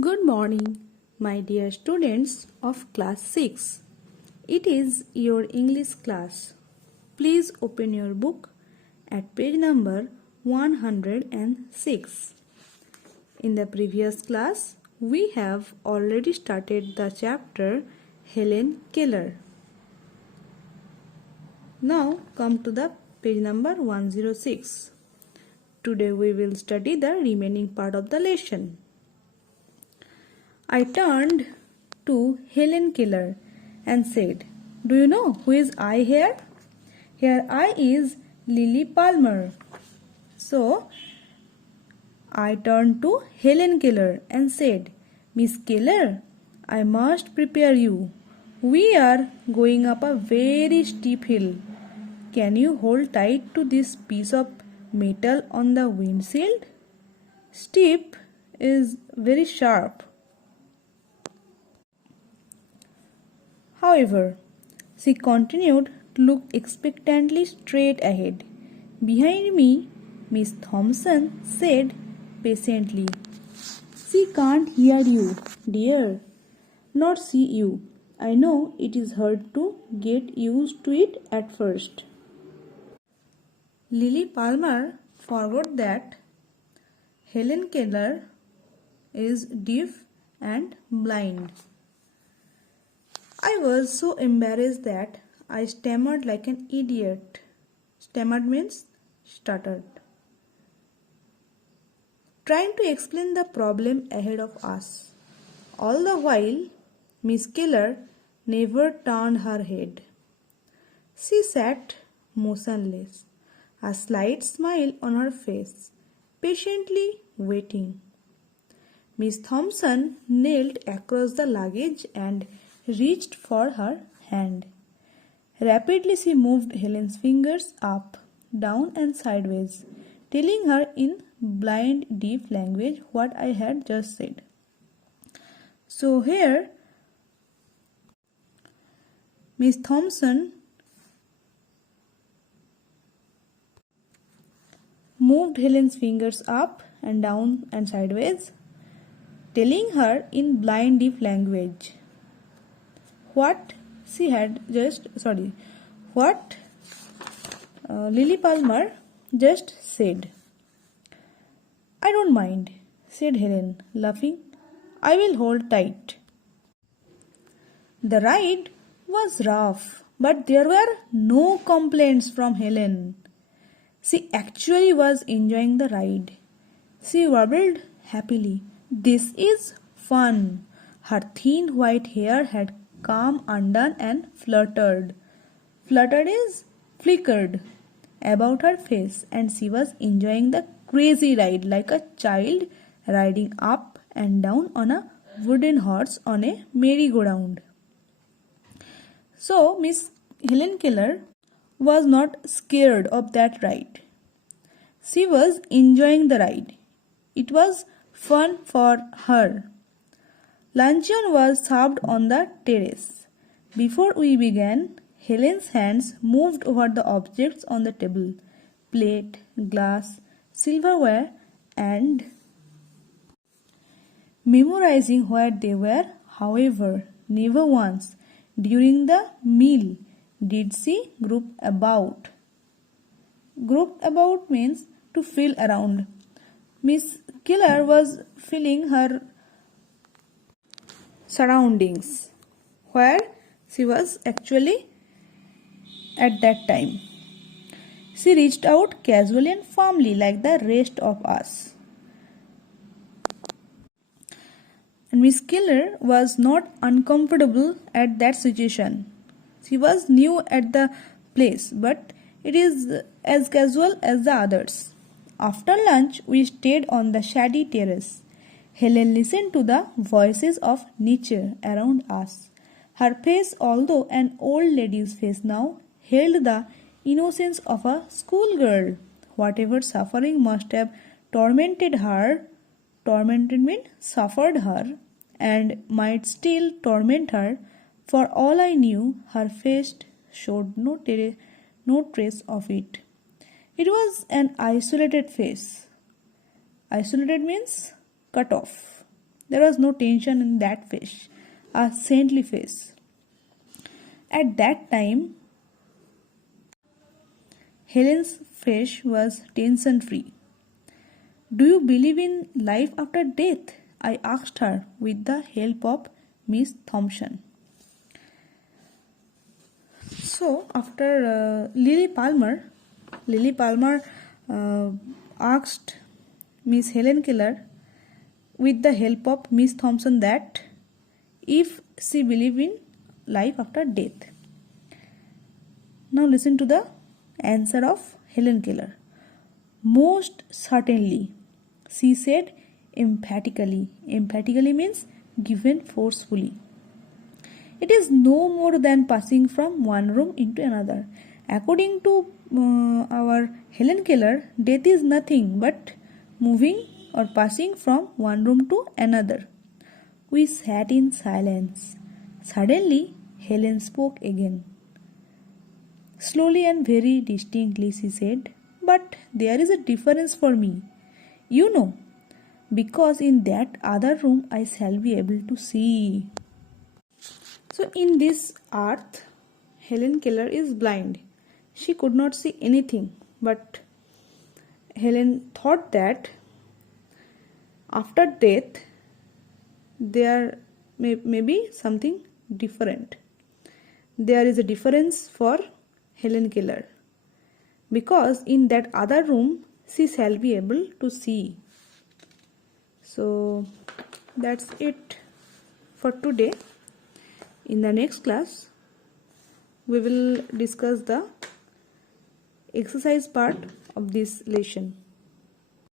Good morning, my dear students of class 6. It is your English class. Please open your book at page number 106. In the previous class, we have already started the chapter Helen Keller. Now come to the page number 106. Today we will study the remaining part of the lesson. I turned to Helen Keller and said, "Do you know who is I here? Here I is Lily Palmer." So, I turned to Helen Keller and said, "Miss Keller, I must prepare you. We are going up a very steep hill. Can you hold tight to this piece of metal on the windshield? Steep is very sharp." However, she continued to look expectantly straight ahead. Behind me, Miss Thompson said patiently, "She can't hear you, dear, nor see you. I know it is hard to get used to it at first." Lily Palmer forgot that Helen Keller is deaf and blind. I was so embarrassed that I stammered like an idiot. Stammered means stuttered. Trying to explain the problem ahead of us. All the while, Miss Keller never turned her head. She sat motionless, a slight smile on her face, patiently waiting. Miss Thompson knelt across the luggage and reached for her hand. Rapidly she moved Helen's fingers up, down and sideways, telling her in blind deaf language what I had just said. So here Miss Thompson moved Helen's fingers up and down and sideways, telling her in blind deaf language what Lily Palmer just said. "I don't mind," said Helen, laughing. "I will hold tight." The ride was rough, but there were no complaints from Helen. She actually was enjoying the ride. She warbled happily, "This is fun." Her thin white hair had come undone and fluttered. Fluttered is flickered about her face, and she was enjoying the crazy ride like a child riding up and down on a wooden horse on a merry-go-round. So Miss Helen Keller was not scared of that ride. She was enjoying the ride. It was fun for her. Luncheon was served on the terrace. Before we began, Helen's hands moved over the objects on the table: plate, glass, silverware, and memorizing where they were. However, never once during the meal did she group about. Grouped about means to feel around. Miss Keller was feeling her surroundings, where she was actually at that time. She reached out casually and firmly like the rest of us. And Miss Keller was not uncomfortable at that situation. She was new at the place, but it is as casual as the others. After lunch, we stayed on the shady terrace. Helen listened to the voices of nature around us. Her face, although an old lady's face now, held the innocence of a schoolgirl. Whatever suffering must have tormented meant suffered her, and might still torment her, for all I knew, her face showed no trace of it. It was an isolated face. Isolated means cut off. There was no tension in that face, a saintly face. At that time, Helen's face was tension free. Do you believe in life after death? I asked her with the help of Miss Thompson. So, after Lily Palmer asked Miss Helen Keller with the help of Miss Thompson that if she believed in life after death. Now listen to the answer of Helen Keller. Most certainly, she said emphatically. Emphatically means given forcefully. It is no more than passing from one room into another. According to our Helen Keller, death is nothing but moving or passing from one room to another. We sat in silence. Suddenly, Helen spoke again. Slowly and very distinctly, she said, "But there is a difference for me. You know, because in that other room I shall be able to see." So, in this earth, Helen Keller is blind. She could not see anything, but Helen thought that after death there may be something different. There is a difference for Helen Keller because in that other room she shall be able to see. So that's it for today. In the next class we will discuss the exercise part of this lesson.